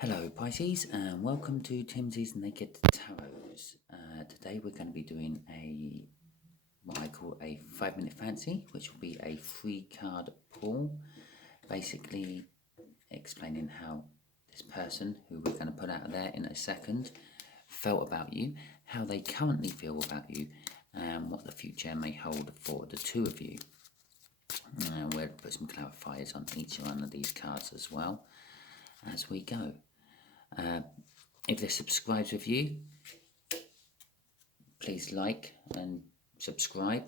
Hello Pisces and welcome to Timsy's Naked Tarot. Today we're going to be doing what I call a 5-minute fancy, which will be a 3-card pull, basically explaining how this person, who we're going to put out there in a second, felt about you, how they currently feel about you, and what the future may hold for the two of you. We'll put some clarifiers on each one of these cards as well as we go. If this subscribes with you, please like and subscribe.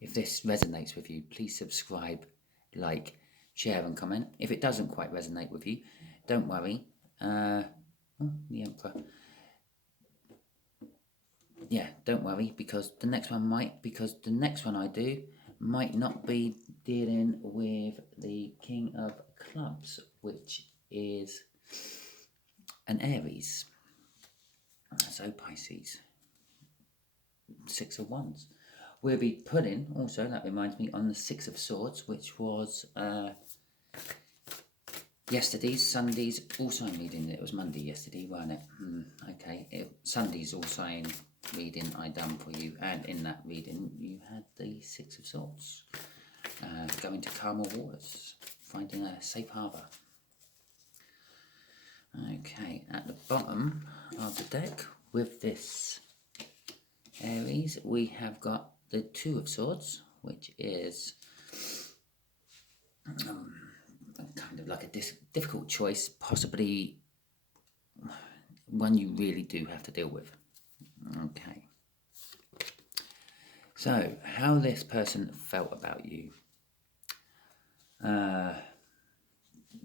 If this resonates with you, please subscribe, like, share and comment. If it doesn't quite resonate with you, don't worry. The Emperor. Yeah, don't worry, because the next one I do might not be dealing with the King of Clubs, which is an Aries. So Pisces, 6 of Wands. We'll be putting, also, that reminds me, on the 6 of Swords, which was yesterday's, Sunday's all-sign reading. It was Monday yesterday, wasn't it? Okay, Sunday's all-sign reading I done for you, and in that reading you had the 6 of Swords. Going to calmer waters, finding a safe harbour. Okay, at the bottom of the deck with this Aries, we have got the 2 of Swords, which is kind of like a difficult choice, possibly one you really do have to deal with. Okay. So, how this person felt about you.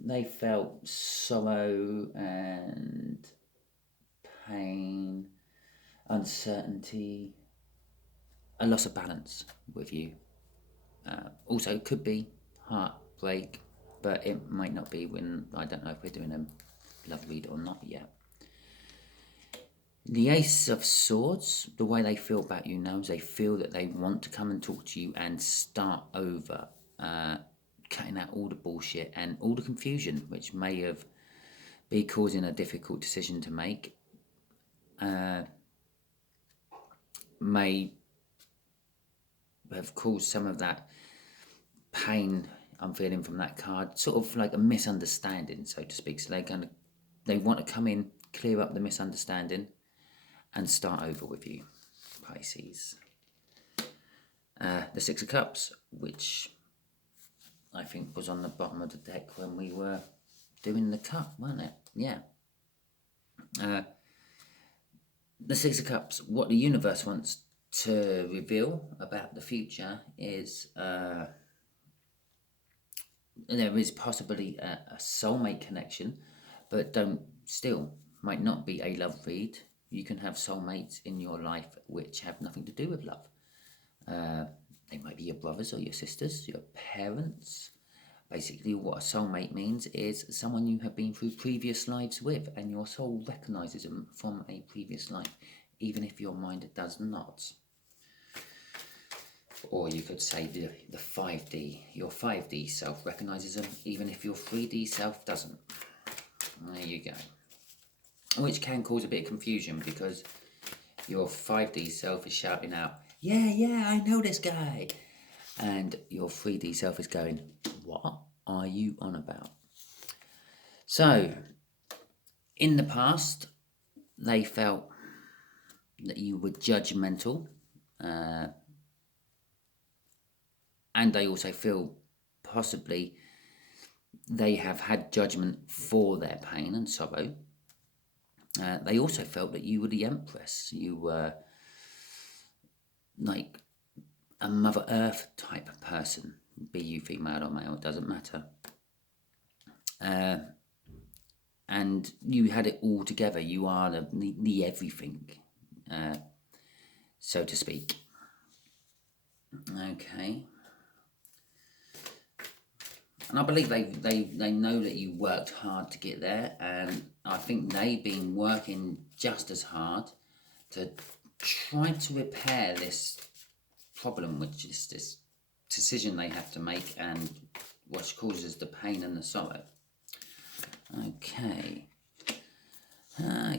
They felt sorrow and pain, uncertainty, a loss of balance with you. Also, could be heartbreak, but it might not be when, I don't know if we're doing a love read or not yet. The Ace of Swords, the way they feel about you now is they feel that they want to come and talk to you and start over, cutting out all the bullshit and all the confusion which may have been causing a difficult decision to make. May have caused some of that pain I'm feeling from that card, sort of like a misunderstanding, so to speak. So they want to come in, clear up the misunderstanding, and start over with you, Pisces. The 6 of Cups, which I think was on the bottom of the deck when we were doing the cup, wasn't it? Yeah. The 6 of Cups, what the universe wants to reveal about the future is there is possibly a soulmate connection, but might not be a love read. You can have soulmates in your life which have nothing to do with love. They might be your brothers or your sisters, your parents. Basically, what a soulmate means is someone you have been through previous lives with, and your soul recognises them from a previous life, even if your mind does not. Or you could say the 5D, your 5D self recognises them, even if your 3D self doesn't. There you go. Which can cause a bit of confusion, because your 5D self is shouting out, yeah, I know this guy. And your 3D self is going, what are you on about? So, in the past, they felt that you were judgmental. And they also feel possibly they have had judgment for their pain and sorrow. They also felt that you were the Empress. You were like a Mother Earth type of person, be you female or male, it doesn't matter. And you had it all together. You are the everything, so to speak. Okay. And I believe they know that you worked hard to get there, and I think they've been working just as hard to try to repair this problem, which is this decision they have to make and what causes the pain and the sorrow. Okay.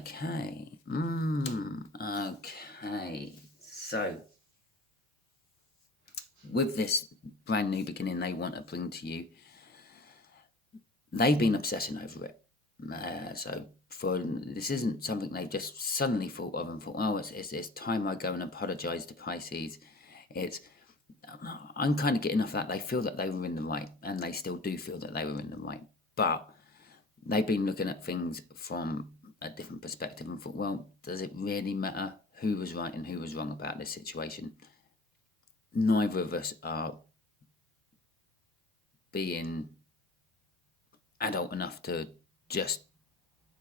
Okay. Okay. So, with this brand new beginning they want to bring to you, they've been obsessing over it. This isn't something they just suddenly thought of and thought, oh, it's time I go and apologise to Pisces. It's I'm kind of getting off that they feel that they were in the right, and they still do feel that they were in the right, but they've been looking at things from a different perspective and thought, well, does it really matter who was right and who was wrong about this situation? Neither of us are being adult enough to just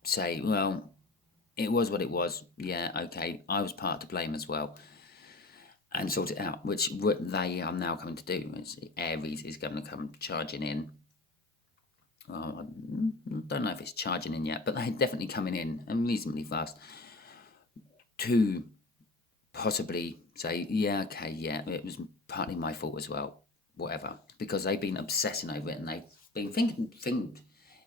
say, well, it was what it was. Yeah, okay, I was part to blame as well, and sort it out, which what they are now coming to do. Aries is going to come charging in. Well, I don't know if it's charging in yet, but they're definitely coming in and reasonably fast to possibly say, yeah, okay, yeah, it was partly my fault as well, whatever, because they've been obsessing over it and they've been thinking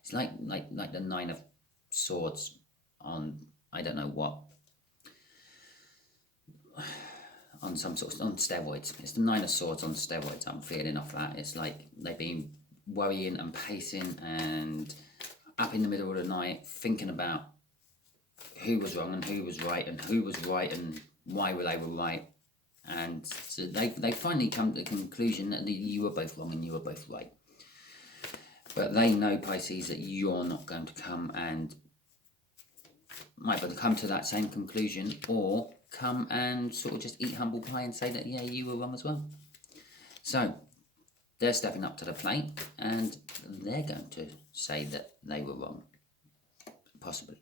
it's like the Nine of Swords on I don't know what, on some sort of on steroids. It's the Nine of Swords on steroids. I'm feeling off that. It's like they've been worrying and pacing and up in the middle of the night thinking about who was wrong and who was right and who was right and why were they right. And so they finally come to the conclusion that you were both wrong and you were both right. But they know, Pisces, that you're not going to come and might either come to that same conclusion or come and sort of just eat humble pie and say that, yeah, you were wrong as well. So they're stepping up to the plate and they're going to say that they were wrong, possibly.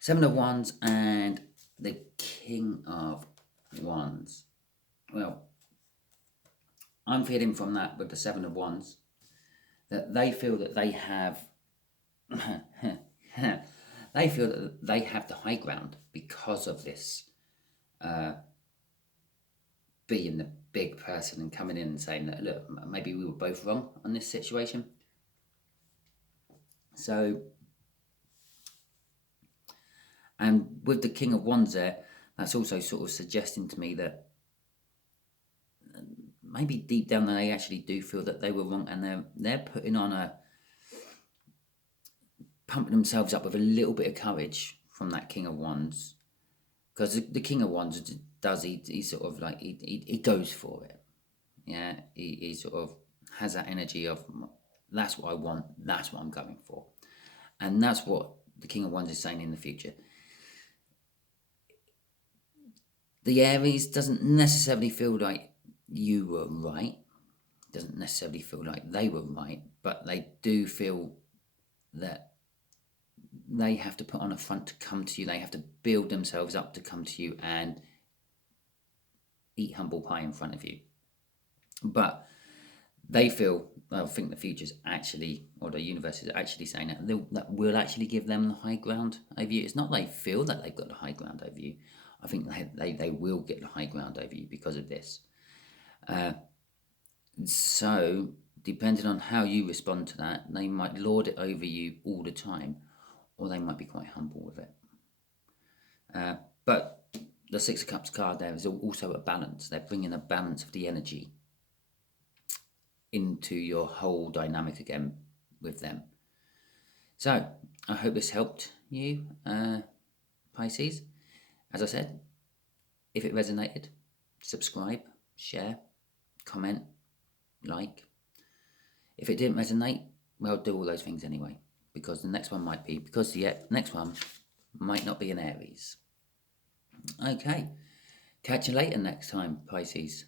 Seven of Wands and the King of Wands. Well, I'm feeling from that with the Seven of Wands that they feel that they have they feel that they have the high ground because of this being the big person and coming in and saying that, look, maybe we were both wrong on this situation. So, and with the King of Wands there, that's also sort of suggesting to me that maybe deep down they actually do feel that they were wrong, and they're putting on pumping themselves up with a little bit of courage from that King of Wands, because the King of Wands does he sort of like he goes for it. Yeah, he sort of has that energy of, that's what I want, that's what I'm going for, and that's what the King of Wands is saying in the future. The Aries doesn't necessarily feel like you were right, doesn't necessarily feel like they were right, but they do feel that they have to put on a front to come to you. They have to build themselves up to come to you and eat humble pie in front of you. But they feel, I think the future's actually, or the universe is actually saying that will actually give them the high ground over you. It's not they feel that they've got the high ground over you. I think they will get the high ground over you because of this. So, depending on how you respond to that, they might lord it over you all the time, or they might be quite humble with it. But the Six of Cups card there is also a balance. They're bringing a balance of the energy into your whole dynamic again with them. So, I hope this helped you, Pisces. As I said, if it resonated, subscribe, share, comment, like. If it didn't resonate, well, do all those things anyway, because the next one might be, because the next one might not be an Aries. Okay, catch you later next time, Pisces.